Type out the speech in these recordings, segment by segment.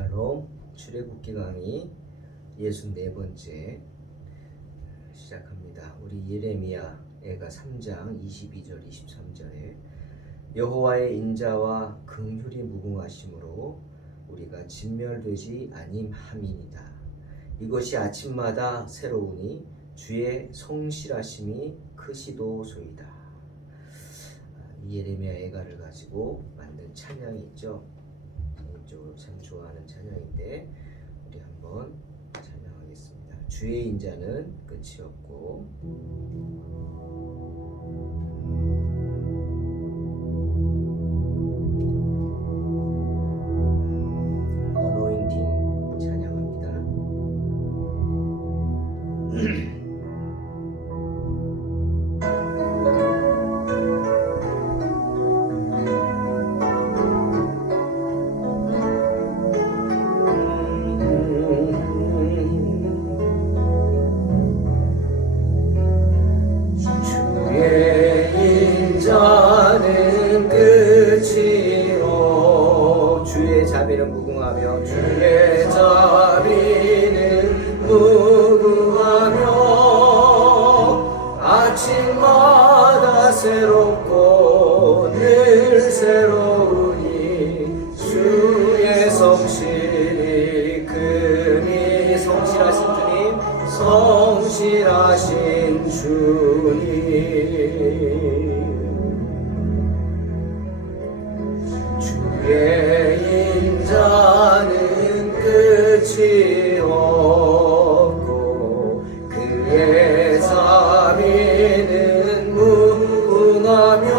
샬롬. 출애굽기 강의 64번째 시작합니다. 우리 예레미야 애가 3장 22절 23절에 여호와의 인자와 긍휼이 무궁하심으로 우리가 진멸되지 아님함이니이다. 이것이 아침마다 새로우니 주의 성실하심이 크시도소이다. 이 예레미야 애가를 가지고 만든 찬양이 있죠. 개인적으로 참 좋아하는 찬양인데 우리 한번 찬양하겠습니다. 주의 인자는 끝이 없고 어노인팅 찬양합니다. 주의 자비는 무궁하며 주의 자비는 무궁하며 아침마다 새롭고 늘 새로우니 주의 성실이 금이 성실하신 주님 성실하신 주님 주의 인자는 끝이 없고 그의 자비는 무궁하며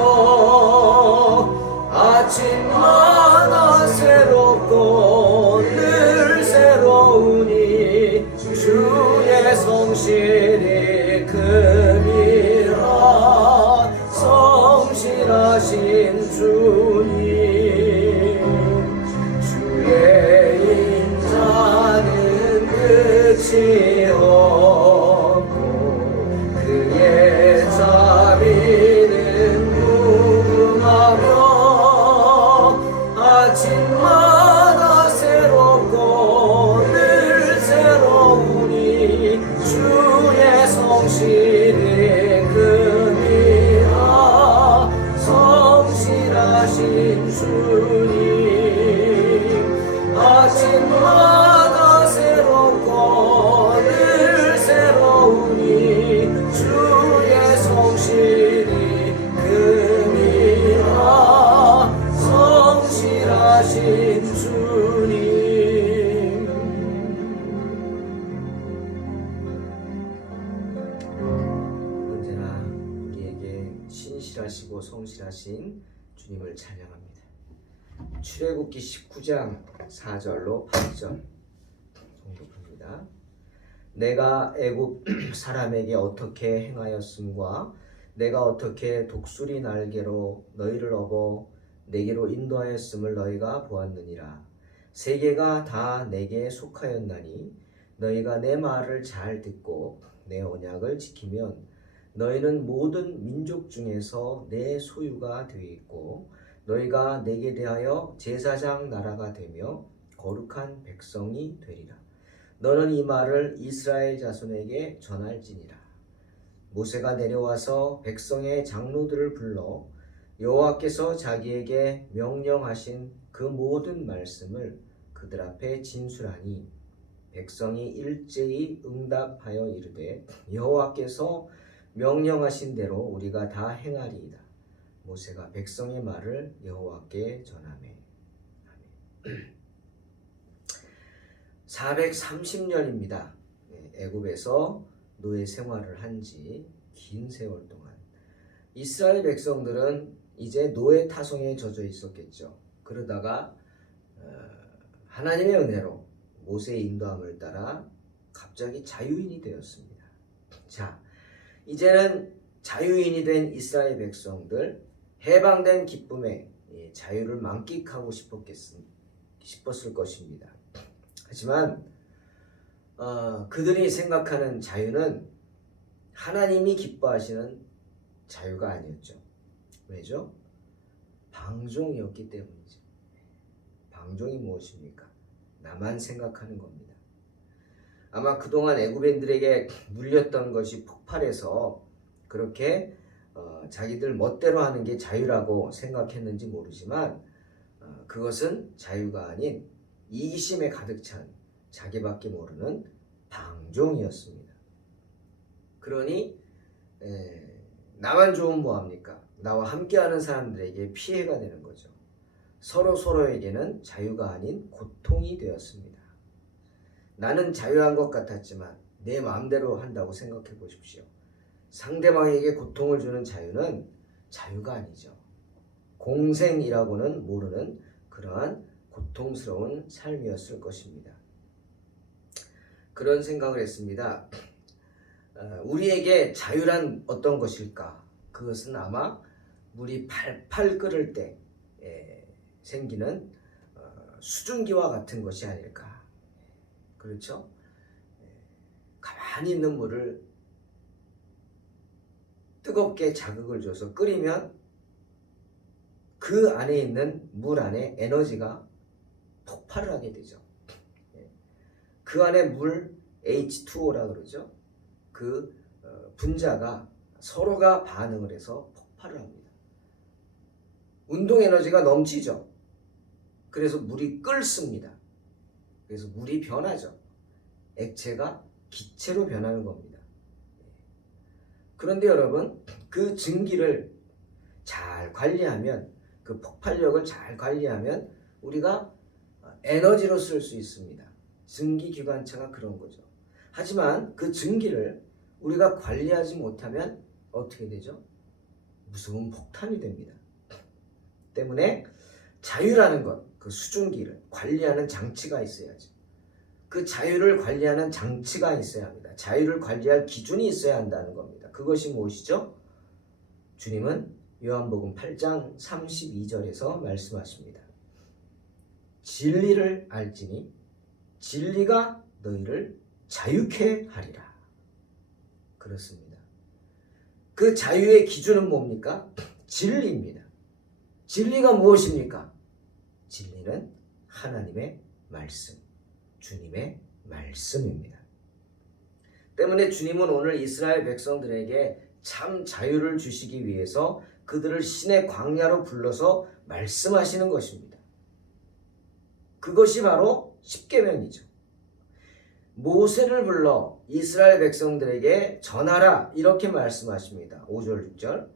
아침마다 새롭고 늘 새로우니 주의 성실이 금이라 성실하신 주님 끝이 없고 그의 자비는 무궁하며 아침마다 새롭고 늘 새로우니 주의 성실이 금이라 성실하신 주님 아침마다 새롭고 늘 새로우니 주의 성실이 금이라 성실하신 주님. 언제나 우리에게 신실하시고 성실하신 주님을 찬양합니다. 출애굽기 19장 4절로 8절 성독합니다. 내가 애굽 사람에게 어떻게 행하였음과 내가 어떻게 독수리 날개로 너희를 업어 내게로 인도하였음을 너희가 보았느니라. 세계가 다 내게 속하였나니 너희가 내 말을 잘 듣고 내 언약을 지키면 너희는 모든 민족 중에서 내 소유가 되어 있고 너희가 내게 대하여 제사장 나라가 되며 거룩한 백성이 되리라. 너는 이 말을 이스라엘 자손에게 전할지니라. 모세가 내려와서 백성의 장로들을 불러 여호와께서 자기에게 명령하신 그 모든 말씀을 그들 앞에 진술하니 백성이 일제히 응답하여 이르되 여호와께서 명령하신 대로 우리가 다 행하리이다. 모세가 백성의 말을 여호와께 전하매. 아멘. 430년입니다. 애굽에서 노예 생활을 한 지 긴 세월 동안 이스라엘 백성들은 이제 노예 타성에 젖어 있었겠죠. 그러다가 하나님의 은혜로 모세의 인도함을 따라 갑자기 자유인이 되었습니다. 자, 이제는 자유인이 된 이스라엘 백성들 해방된 기쁨에 자유를 만끽하고 싶었을 것입니다. 하지만 그들이 생각하는 자유는 하나님이 기뻐하시는 자유가 아니었죠. 왜죠? 방종이었기 때문이죠. 방종이 무엇입니까? 나만 생각하는 겁니다. 아마 그동안 애굽인들에게 물렸던 것이 폭발해서 그렇게 자기들 멋대로 하는 게 자유라고 생각했는지 모르지만 그것은 자유가 아닌 이기심에 가득 찬 자기밖에 모르는 방종이었습니다. 그러니 나만 좋으면 뭐합니까? 나와 함께하는 사람들에게 피해가 되는 거죠. 서로에게는 자유가 아닌 고통이 되었습니다. 나는 자유한 것 같았지만 내 마음대로 한다고 생각해 보십시오. 상대방에게 고통을 주는 자유는 자유가 아니죠. 공생이라고는 모르는 그러한 고통스러운 삶이었을 것입니다. 그런 생각을 했습니다. 우리에게 자유란 어떤 것일까? 그것은 아마 물이 팔팔 끓을 때 생기는 수증기와 같은 것이 아닐까. 그렇죠? 가만히 있는 물을 뜨겁게 자극을 줘서 끓이면 그 안에 있는 물 안에 에너지가 폭발을 하게 되죠. 그 안에 물 H2O라 그러죠. 그 분자가 서로가 반응을 해서 폭발을 합니다. 운동 에너지가 넘치죠. 그래서 물이 끓습니다. 그래서 물이 변하죠. 액체가 기체로 변하는 겁니다. 그런데 여러분, 그 증기를 잘 관리하면, 그 폭발력을 잘 관리하면 우리가 에너지로 쓸 수 있습니다. 증기기관차가 그런 거죠. 하지만 그 증기를 우리가 관리하지 못하면 어떻게 되죠? 무서운 폭탄이 됩니다. 때문에 자유라는 것, 그 수증기를 관리하는 장치가 있어야죠. 그 자유를 관리하는 장치가 있어야 합니다. 자유를 관리할 기준이 있어야 한다는 겁니다. 그것이 무엇이죠? 주님은 요한복음 8장 32절에서 말씀하십니다. 진리를 알지니 진리가 너희를 자유케 하리라. 그렇습니다. 그 자유의 기준은 뭡니까? 진리입니다. 진리가 무엇입니까? 진리는 하나님의 말씀, 주님의 말씀입니다. 때문에 주님은 오늘 이스라엘 백성들에게 참 자유를 주시기 위해서 그들을 신의 광야로 불러서 말씀하시는 것입니다. 그것이 바로 십계명이죠. 모세를 불러 이스라엘 백성들에게 전하라 이렇게 말씀하십니다. 5절 6절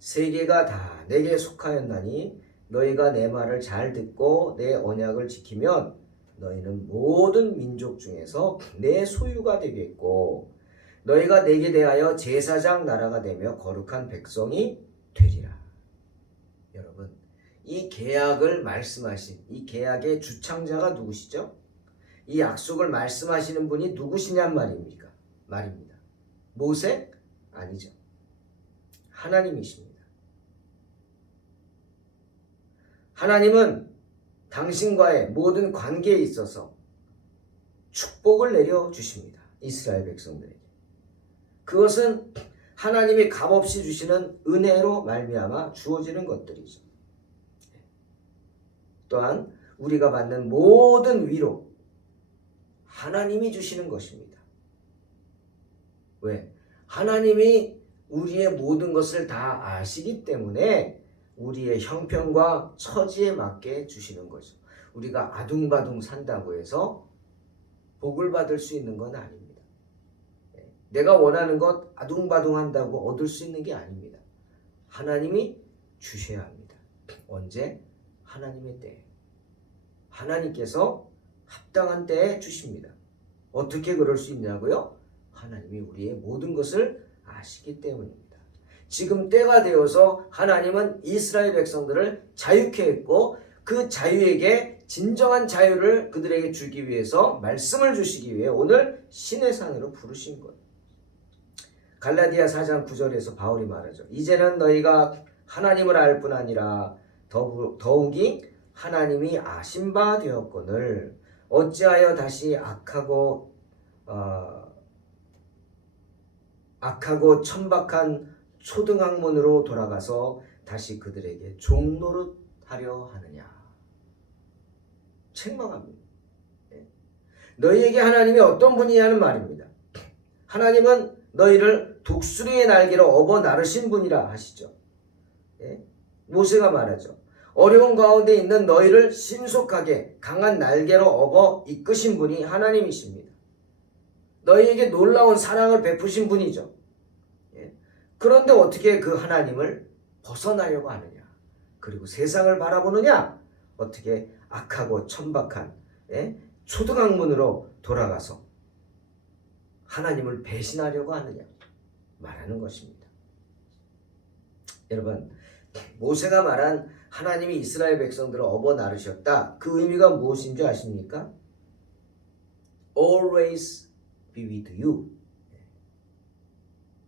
세계가 다 내게 속하였나니 너희가 내 말을 잘 듣고 내 언약을 지키면 너희는 모든 민족 중에서 내 소유가 되겠고 너희가 내게 대하여 제사장 나라가 되며 거룩한 백성이 되리라. 여러분, 이 계약을 말씀하신 이 계약의 주창자가 누구시죠? 이 약속을 말씀하시는 분이 누구시냔 말입니다. 모세? 아니죠. 하나님이십니다. 하나님은 당신과의 모든 관계에 있어서 축복을 내려주십니다. 이스라엘 백성들에게. 그것은 하나님이 값없이 주시는 은혜로 말미암아 주어지는 것들이죠. 또한 우리가 받는 모든 위로 하나님이 주시는 것입니다. 왜? 하나님이 우리의 모든 것을 다 아시기 때문에 우리의 형편과 처지에 맞게 주시는 거죠. 우리가 아둥바둥 산다고 해서 복을 받을 수 있는 건 아닙니다. 내가 원하는 것 아둥바둥 한다고 얻을 수 있는 게 아닙니다. 하나님이 주셔야 합니다. 언제? 하나님의 때에. 하나님께서 합당한 때에 주십니다. 어떻게 그럴 수 있냐고요? 하나님이 우리의 모든 것을 아시기 때문입니다. 지금 때가 되어서 하나님은 이스라엘 백성들을 자유케 했고 그 자유에게 진정한 자유를 그들에게 주기 위해서 말씀을 주시기 위해 오늘 신의 산으로 부르신 거예요. 갈라디아 4장 9절에서 바울이 말하죠. 이제는 너희가 하나님을 알 뿐 아니라 더욱이 하나님이 아신 바 되었거늘 어찌하여 다시 악하고 천박한 초등학문으로 돌아가서 다시 그들에게 종노릇하려 하느냐. 책망합니다. 너희에게 하나님이 어떤 분이냐는 말입니다. 하나님은 너희를 독수리의 날개로 업어 나르신 분이라 하시죠. 예? 모세가 말하죠. 어려운 가운데 있는 너희를 신속하게 강한 날개로 업어 이끄신 분이 하나님이십니다. 너희에게 놀라운 사랑을 베푸신 분이죠. 예? 그런데 어떻게 그 하나님을 벗어나려고 하느냐? 그리고 세상을 바라보느냐? 어떻게 악하고 천박한 초등학문으로 돌아가서 하나님을 배신하려고 하느냐 말하는 것입니다. 여러분, 모세가 말한 하나님이 이스라엘 백성들을 업어 나르셨다. 그 의미가 무엇인 줄 아십니까? Always be with you.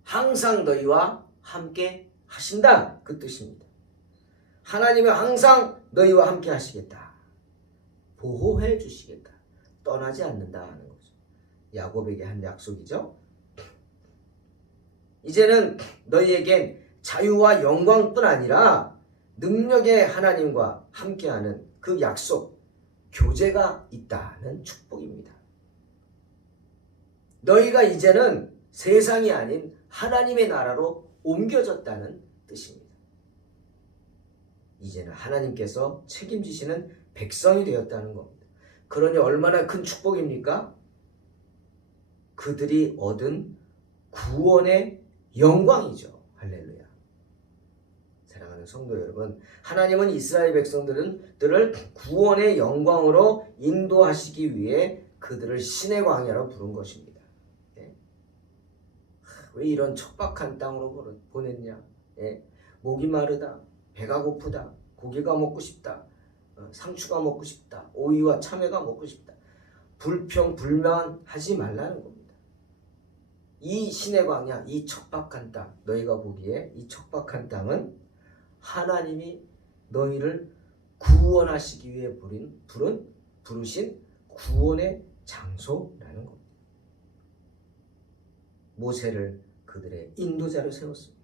항상 너희와 함께 하신다. 그 뜻입니다. 하나님이 항상 너희와 함께 하시겠다. 보호해 주시겠다. 떠나지 않는다 하는 거죠. 야곱에게 한 약속이죠. 이제는 너희에겐 자유와 영광뿐 아니라 능력의 하나님과 함께하는 그 약속, 교제가 있다는 축복입니다. 너희가 이제는 세상이 아닌 하나님의 나라로 옮겨졌다는 뜻입니다. 이제는 하나님께서 책임지시는 백성이 되었다는 겁니다. 그러니 얼마나 큰 축복입니까? 그들이 얻은 구원의 영광이죠. 할렐루야. 사랑하는 성도 여러분, 하나님은 이스라엘 백성들을 구원의 영광으로 인도하시기 위해 그들을 신의 광야로 부른 것입니다. 왜 이런 척박한 땅으로 보냈냐? 목이 마르다, 배가 고프다, 고기가 먹고 싶다, 상추가 먹고 싶다, 오이와 참외가 먹고 싶다. 불평불만하지 말라는 겁니다. 이 신의 광야, 이 척박한 땅, 너희가 보기에 이 척박한 땅은 하나님이 너희를 구원하시기 위해 부르신 구원의 장소라는 겁니다. 모세를 그들의 인도자로 세웠습니다.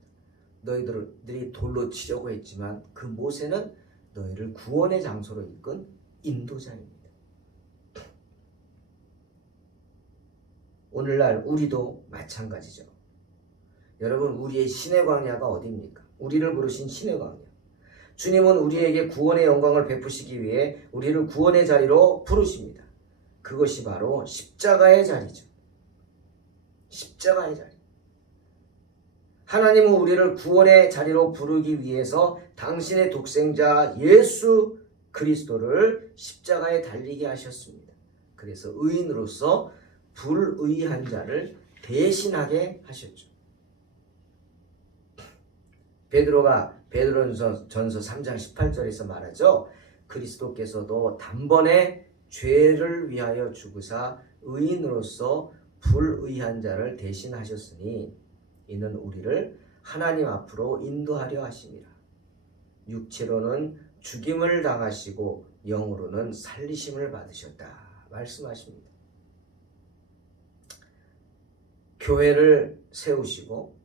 너희들이 돌로 치려고 했지만 그 모세는 너희를 구원의 장소로 이끈 인도자입니다. 오늘날 우리도 마찬가지죠. 여러분, 우리의 신의 광야가 어디입니까? 우리를 부르신 신의 광야. 주님은 우리에게 구원의 영광을 베푸시기 위해 우리를 구원의 자리로 부르십니다. 그것이 바로 십자가의 자리죠. 십자가의 자리. 하나님은 우리를 구원의 자리로 부르기 위해서 당신의 독생자 예수 그리스도를 십자가에 달리게 하셨습니다. 그래서 의인으로서 불의한 자를 대신하게 하셨죠. 베드로가 베드로전서 3장 18절에서 말하죠. 그리스도께서도 단번에 죄를 위하여 죽으사 의인으로서 불의한 자를 대신하셨으니 이는 우리를 하나님 앞으로 인도하려 하심이라. 육체로는 죽임을 당하시고 영으로는 살리심을 받으셨다 말씀하십니다. 교회를 세우시고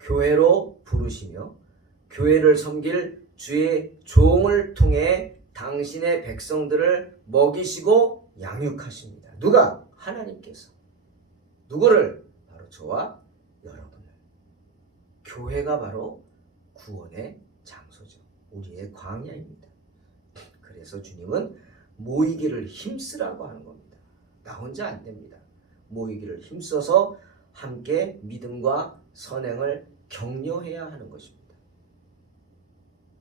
교회로 부르시며 교회를 섬길 주의 종을 통해 당신의 백성들을 먹이시고 양육하십니다. 누가? 하나님께서. 누구를? 바로 저와 여러분을. 교회가 바로 구원의 장소죠. 우리의 광야입니다. 그래서 주님은 모이기를 힘쓰라고 하는 겁니다. 나 혼자 안 됩니다. 모이기를 힘써서 함께 믿음과 선행을 격려해야 하는 것입니다.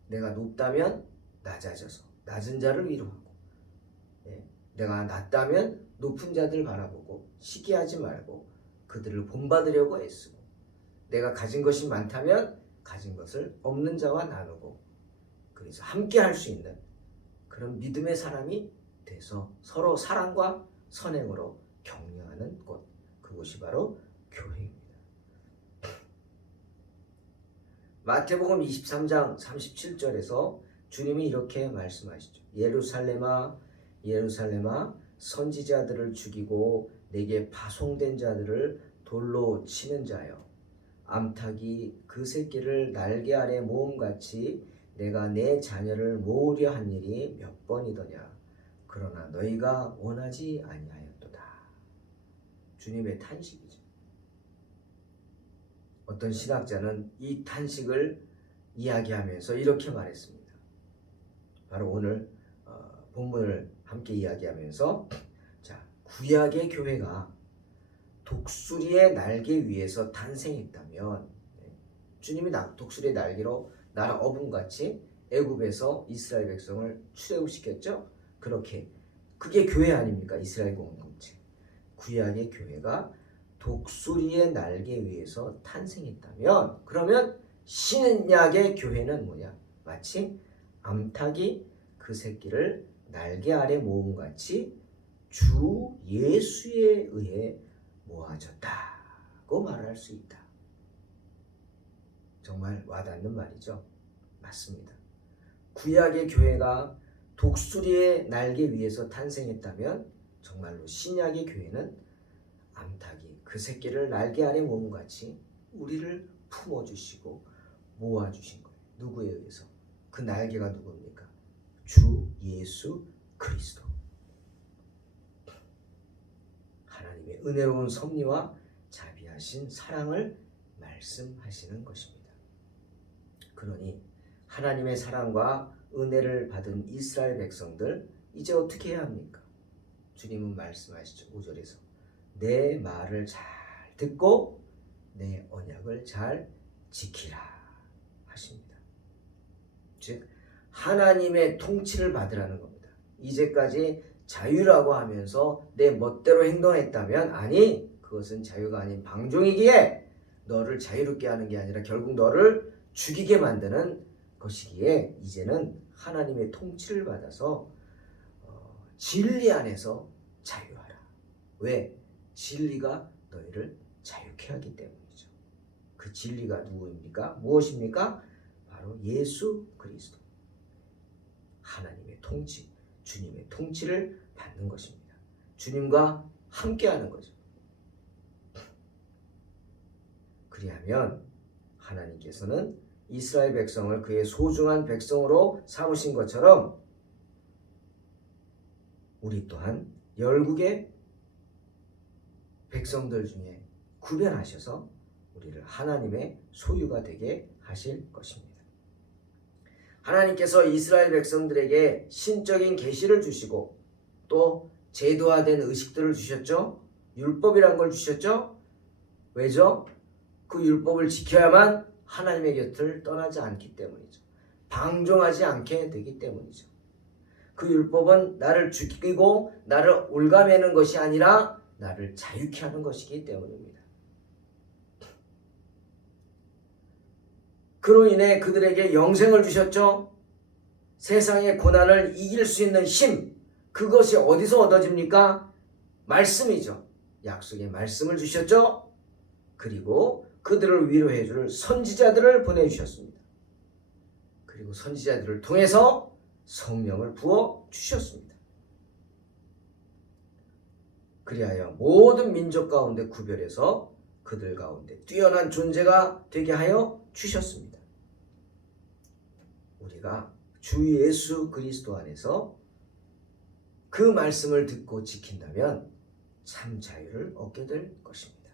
내가 높다면 낮아져서 낮은 자를 위로하고, 내가 낮다면 높은 자들 바라보고 시기하지 말고 그들을 본받으려고 애쓰고, 내가 가진 것이 많다면 가진 것을 없는 자와 나누고, 그래서 함께 할 수 있는 그런 믿음의 사람이 돼서 서로 사랑과 선행으로 격려하는 곳, 그곳이 바로 교회입니다. 마태복음 23장 37절에서 주님이 이렇게 말씀하시죠. 예루살렘아 예루살렘아 선지자들을 죽이고 내게 파송된 자들을 돌로 치는 자여, 암탉이 그 새끼를 날개 아래 모음같이 내가 내 자녀를 모으려 한 일이 몇 번이더냐. 그러나 너희가 원하지 아니하였도다. 주님의 탄식이죠. 어떤 신학자는 이 탄식을 이야기하면서 이렇게 말했습니다. 바로 오늘 본문을 함께 이야기하면서 자, 구약의 교회가 독수리의 날개 위에서 탄생했다면 주님이 독수리의 날개로 나라 어분같이 애굽에서 이스라엘 백성을 출애굽시켰죠. 그렇게 그게 교회 아닙니까? 이스라엘 공동체. 구약의 교회가 독수리의 날개 위에서 탄생했다면 그러면 신약의 교회는 뭐냐? 마치 암탉이 그 새끼를 날개 아래 모음같이 주 예수에 의해 모아졌다고 말할 수 있다. 정말 와닿는 말이죠. 맞습니다. 구약의 교회가 독수리의 날개 위에서 탄생했다면 정말로 신약의 교회는 암탉이 그 새끼를 날개 아래 모음같이 우리를 품어주시고 모아주신 거예요. 누구에 의해서? 그 날개가 누굽니까? 주 예수 그리스도. 하나님의 은혜로운 섭리와 자비하신 사랑을 말씀하시는 것입니다. 그러니 하나님의 사랑과 은혜를 받은 이스라엘 백성들 이제 어떻게 해야 합니까? 주님은 말씀하시죠. 5절에서 내 말을 잘 듣고 내 언약을 잘 지키라 하십니다. 즉 하나님의 통치를 받으라는 겁니다. 이제까지 자유라고 하면서 내 멋대로 행동했다면 아니 그것은 자유가 아닌 방종이기에 너를 자유롭게 하는 게 아니라 결국 너를 죽이게 만드는 것이기에 이제는 하나님의 통치를 받아서 진리 안에서 자유하라. 왜? 진리가 너희를 자유케 하기 때문이죠. 그 진리가 누구입니까? 무엇입니까? 바로 예수 그리스도. 하나님의 통치, 주님의 통치를 받는 것입니다. 주님과 함께하는 거죠. 그리하면 하나님께서는 이스라엘 백성을 그의 소중한 백성으로 삼으신 것처럼 우리 또한 열국의 백성들 중에 구별하셔서 우리를 하나님의 소유가 되게 하실 것입니다. 하나님께서 이스라엘 백성들에게 신적인 계시를 주시고 또 제도화된 의식들을 주셨죠. 율법이란 걸 주셨죠. 왜죠? 그 율법을 지켜야만 하나님의 곁을 떠나지 않기 때문이죠. 방종하지 않게 되기 때문이죠. 그 율법은 나를 죽이고 나를 올가매는 것이 아니라 나를 자유케 하는 것이기 때문입니다. 그로 인해 그들에게 영생을 주셨죠. 세상의 고난을 이길 수 있는 힘, 그것이 어디서 얻어집니까? 말씀이죠. 약속의 말씀을 주셨죠. 그리고 그들을 위로해 줄 선지자들을 보내주셨습니다. 그리고 선지자들을 통해서 성령을 부어 주셨습니다. 그리하여 모든 민족 가운데 구별해서 그들 가운데 뛰어난 존재가 되게 하여 주셨습니다. 우리가 주 예수 그리스도 안에서 그 말씀을 듣고 지킨다면 참 자유를 얻게 될 것입니다.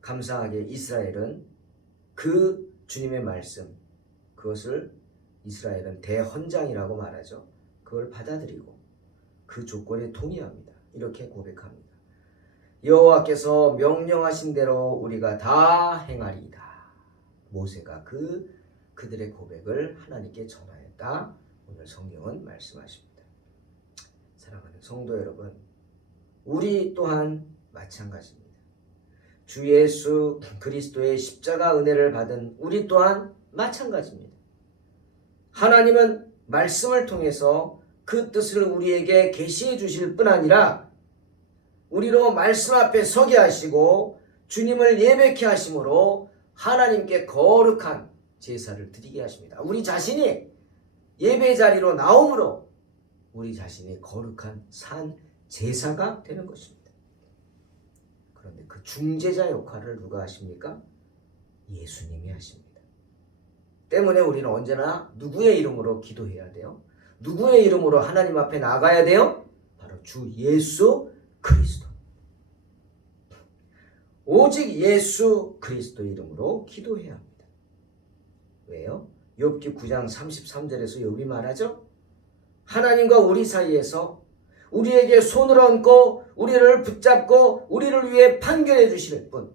감사하게 이스라엘은 그 주님의 말씀, 그것을 이스라엘은 대헌장이라고 말하죠. 그걸 받아들이고 그 조건에 동의합니다. 이렇게 고백합니다. 여호와께서 명령하신 대로 우리가 다 행하리이다. 모세가 그들의 고백을 하나님께 전하였다. 오늘 성경은 말씀하십니다. 사랑하는 성도 여러분, 우리 또한 마찬가지입니다. 주 예수 그리스도의 십자가 은혜를 받은 우리 또한 마찬가지입니다. 하나님은 말씀을 통해서 그 뜻을 우리에게 계시해 주실 뿐 아니라 우리로 말씀 앞에 서게 하시고 주님을 예배케 하심으로 하나님께 거룩한 제사를 드리게 하십니다. 우리 자신이 예배 자리로 나옴으로 우리 자신이 거룩한 산 제사가 되는 것입니다. 그런데 그 중재자 역할을 누가 하십니까? 예수님이 하십니다. 때문에 우리는 언제나 누구의 이름으로 기도해야 돼요? 누구의 이름으로 하나님 앞에 나가야 돼요? 바로 주 예수 그리스도. 오직 예수 그리스도 이름으로 기도해야 합니다. 왜요? 욥기 9장 33절에서 욥이 말하죠. 하나님과 우리 사이에서 우리에게 손을 얹고 우리를 붙잡고 우리를 위해 판결해 주실 분,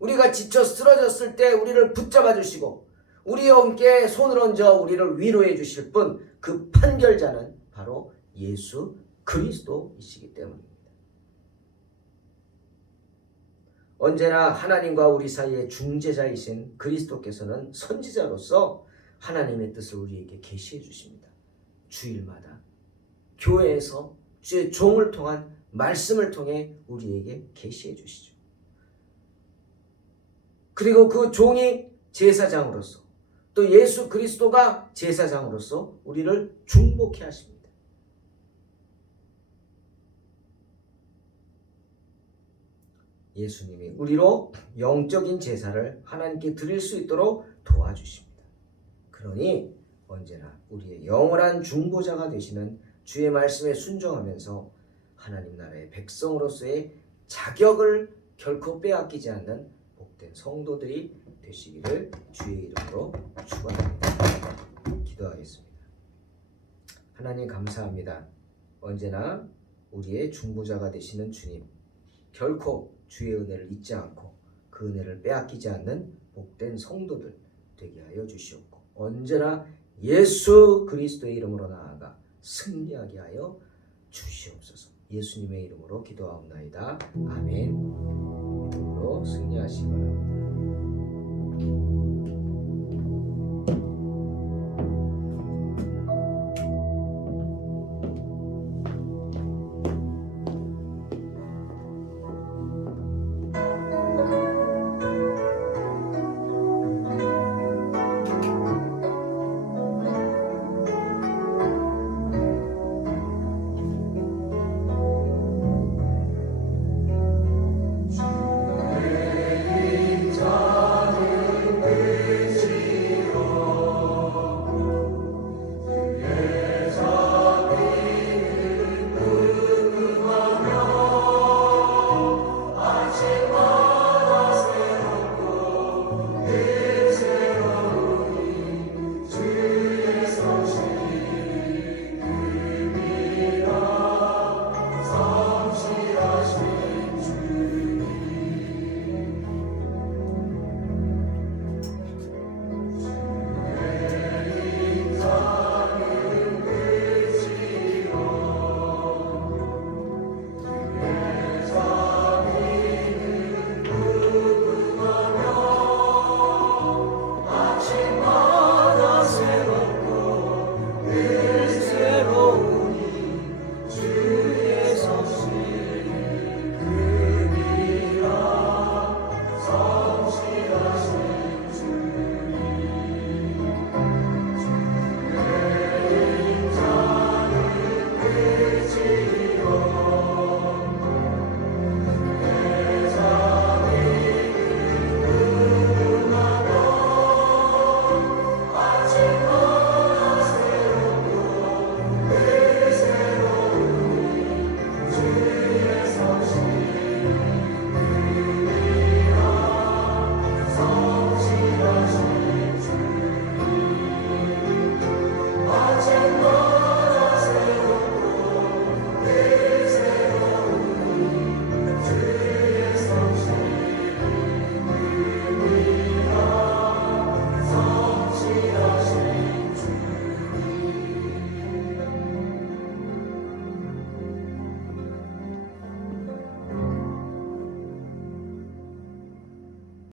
우리가 지쳐 쓰러졌을 때 우리를 붙잡아 주시고 우리의 어깨에 손을 얹어 우리를 위로해 주실 분, 그 판결자는 바로 예수 그리스도이시기 때문입니다. 언제나 하나님과 우리 사이의 중재자이신 그리스도께서는 선지자로서 하나님의 뜻을 우리에게 계시해 주십니다. 주일마다 교회에서 주의 종을 통한 말씀을 통해 우리에게 계시해 주시죠. 그리고 그 종이 제사장으로서 또 예수 그리스도가 제사장으로서 우리를 중복해 하십니다. 예수님이 우리로 영적인 제사를 하나님께 드릴 수 있도록 도와주십니다. 그러니 언제나 우리의 영원한 중보자가 되시는 주의 말씀에 순종하면서 하나님 나라의 백성으로서의 자격을 결코 빼앗기지 않는 복된 성도들이 되시기를 주의 이름으로 축원합니다. 기도하겠습니다. 하나님 감사합니다. 언제나 우리의 중보자가 되시는 주님, 결코 주의 은혜를 잊지 않고 그 은혜를 빼앗기지 않는 복된 성도들 되게 하여 주시옵고 언제나 예수 그리스도의 이름으로 나아가 승리하게 하여 주시옵소서. 예수님의 이름으로 기도하옵나이다. 아멘. 믿음으로 승리하시기 바랍니다.